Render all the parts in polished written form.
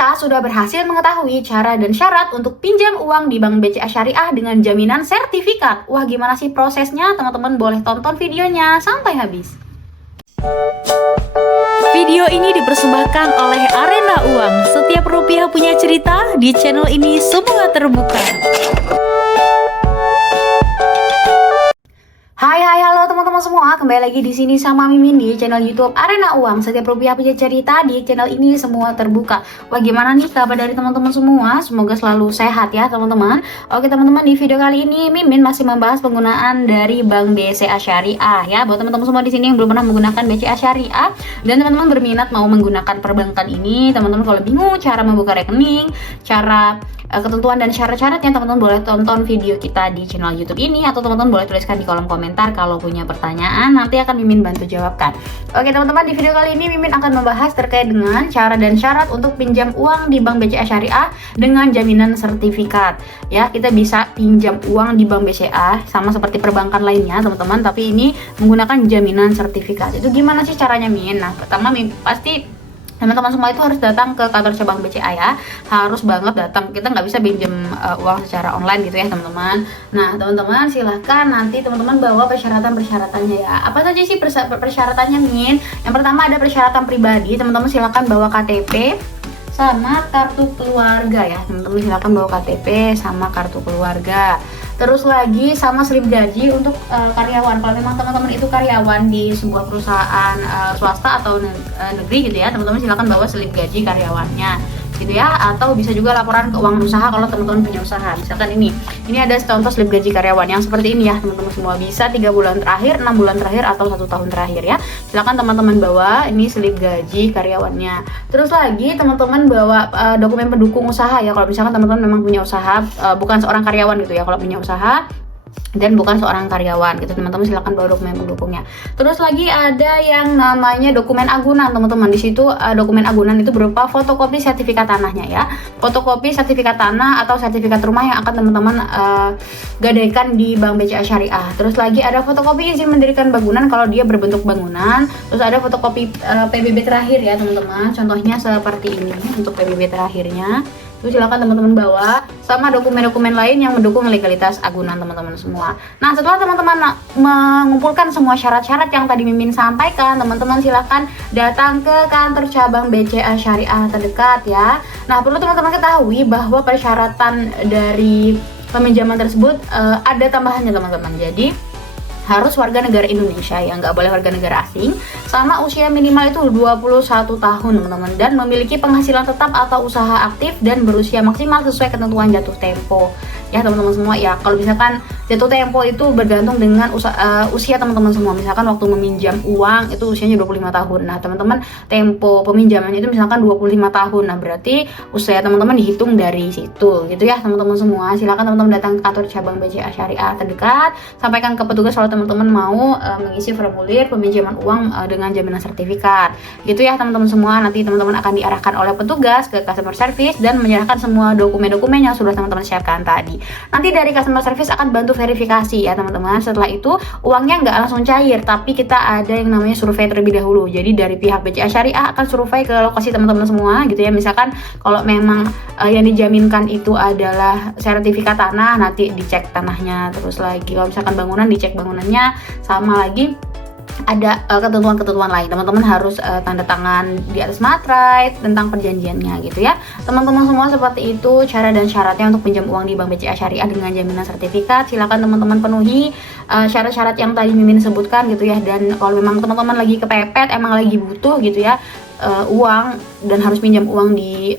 Kita sudah berhasil mengetahui cara dan syarat untuk pinjam uang di Bank BCA Syariah dengan jaminan sertifikat. Wah, gimana sih prosesnya? Teman-teman boleh tonton videonya sampai habis. Video ini dipersembahkan oleh Arena Uang. Setiap rupiah punya cerita, di channel ini semua terbuka. Hai halo teman-teman semua, kembali lagi di sini sama Mimin di channel YouTube Arena Uang. Setiap rupiah punya cerita, di channel ini semua terbuka. Wah, gimana nih kabar dari teman-teman semua? Semoga selalu sehat ya teman-teman. Oke teman-teman, di video kali ini Mimin masih membahas penggunaan dari Bank BCA Syariah ya. Buat teman-teman semua di sini yang belum pernah menggunakan BCA Syariah dan teman-teman berminat mau menggunakan perbankan ini, teman-teman kalau bingung cara membuka rekening, cara ketentuan dan syarat-syaratnya, teman-teman boleh tonton video kita di channel YouTube ini, atau teman-teman boleh tuliskan di kolom komentar kalau punya pertanyaan, nanti akan Mimin bantu jawabkan. Oke teman-teman, di video kali ini Mimin akan membahas terkait dengan cara dan syarat untuk pinjam uang di Bank BCA Syariah dengan jaminan sertifikat. Ya, kita bisa pinjam uang di Bank BCA sama seperti perbankan lainnya teman-teman, tapi ini menggunakan jaminan sertifikat. Itu gimana sih caranya, Min? Nah, pertama pasti teman-teman semua itu harus datang ke kantor cabang BCA ya, harus banget datang. Kita nggak bisa pinjam uang secara online gitu ya teman-teman. Nah teman-teman silahkan nanti teman-teman bawa persyaratan-persyaratannya ya. Apa saja sih persyaratannya, Min? Yang pertama ada persyaratan pribadi, teman-teman silahkan bawa KTP sama kartu keluarga ya. Teman-teman silahkan bawa KTP sama kartu keluarga. Terus lagi sama slip gaji untuk karyawan. Kalau memang teman-teman itu karyawan di sebuah perusahaan swasta atau negeri gitu ya, teman-teman silakan bawa slip gaji karyawannya gitu ya, atau bisa juga laporan keuangan usaha kalau teman-teman punya usaha. Misalkan ini ada contoh slip gaji karyawan yang seperti ini ya teman-teman semua, bisa 3 bulan terakhir, 6 bulan terakhir, atau 1 tahun terakhir ya. Silakan teman-teman bawa ini slip gaji karyawannya. Terus lagi teman-teman bawa dokumen pendukung usaha ya, kalau misalkan teman-teman memang punya usaha, bukan seorang karyawan gitu ya, kalau punya usaha dan bukan seorang karyawan gitu, teman-teman silahkan bawa dokumen pendukungnya. Terus lagi ada yang namanya dokumen agunan teman-teman. Di situ dokumen agunan itu berupa fotokopi sertifikat tanahnya ya, fotokopi sertifikat tanah atau sertifikat rumah yang akan teman-teman gadaikan di Bank BCA Syariah. Terus lagi ada fotokopi izin mendirikan bangunan kalau dia berbentuk bangunan. Terus ada fotokopi PBB terakhir ya teman-teman, contohnya seperti ini untuk PBB terakhirnya. Terus silakan teman-teman bawa sama dokumen-dokumen lain yang mendukung legalitas agunan teman-teman semua. Nah, setelah teman-teman mengumpulkan semua syarat-syarat yang tadi Mimin sampaikan, teman-teman silakan datang ke kantor cabang BCA Syariah terdekat ya. Nah, perlu teman-teman ketahui bahwa persyaratan dari peminjaman tersebut ada tambahannya teman-teman. Jadi harus warga negara Indonesia ya, nggak boleh warga negara asing, sama usia minimal itu 21 tahun teman-teman, dan memiliki penghasilan tetap atau usaha aktif dan berusia maksimal sesuai ketentuan jatuh tempo ya teman-teman semua ya. Kalau misalkan jatuh tempo itu bergantung dengan usia teman-teman semua. Misalkan waktu meminjam uang itu usianya 25 tahun. Nah teman-teman, tempo peminjamannya itu misalkan 25 tahun. Nah berarti usia teman-teman dihitung dari situ gitu ya teman-teman semua. Silakan teman-teman datang ke kantor cabang BCA Syariah terdekat, sampaikan ke petugas kalau teman-teman mau mengisi formulir peminjaman uang dengan jaminan sertifikat gitu ya teman-teman semua. Nanti teman-teman akan diarahkan oleh petugas ke customer service dan menyerahkan semua dokumen-dokumen yang sudah teman-teman siapkan tadi. Nanti dari customer service akan bantu verifikasi ya teman-teman. Setelah itu uangnya nggak langsung cair, tapi kita ada yang namanya survei terlebih dahulu. Jadi dari pihak BCA Syariah akan survei ke lokasi teman-teman semua gitu ya. Misalkan kalau memang yang dijaminkan itu adalah sertifikat tanah, nanti dicek tanahnya. Terus lagi kalau misalkan bangunan, dicek bangunannya. Sama lagi ada ketentuan-ketentuan lain, teman-teman harus tanda tangan di atas materai tentang perjanjiannya gitu ya teman-teman semua. Seperti itu cara dan syaratnya untuk pinjam uang di Bank BCA Syariah dengan jaminan sertifikat. Silakan teman-teman penuhi syarat-syarat yang tadi Mimin sebutkan gitu ya. Dan kalau memang teman-teman lagi kepepet, emang lagi butuh gitu ya uang dan harus pinjam uang di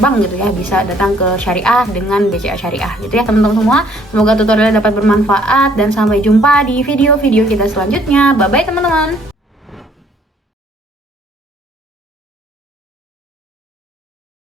bank gitu ya, bisa datang ke Syariah dengan BCA Syariah gitu ya teman-teman semua. Semoga tutorialnya dapat bermanfaat dan sampai jumpa di video-video kita selanjutnya. Bye bye teman-teman.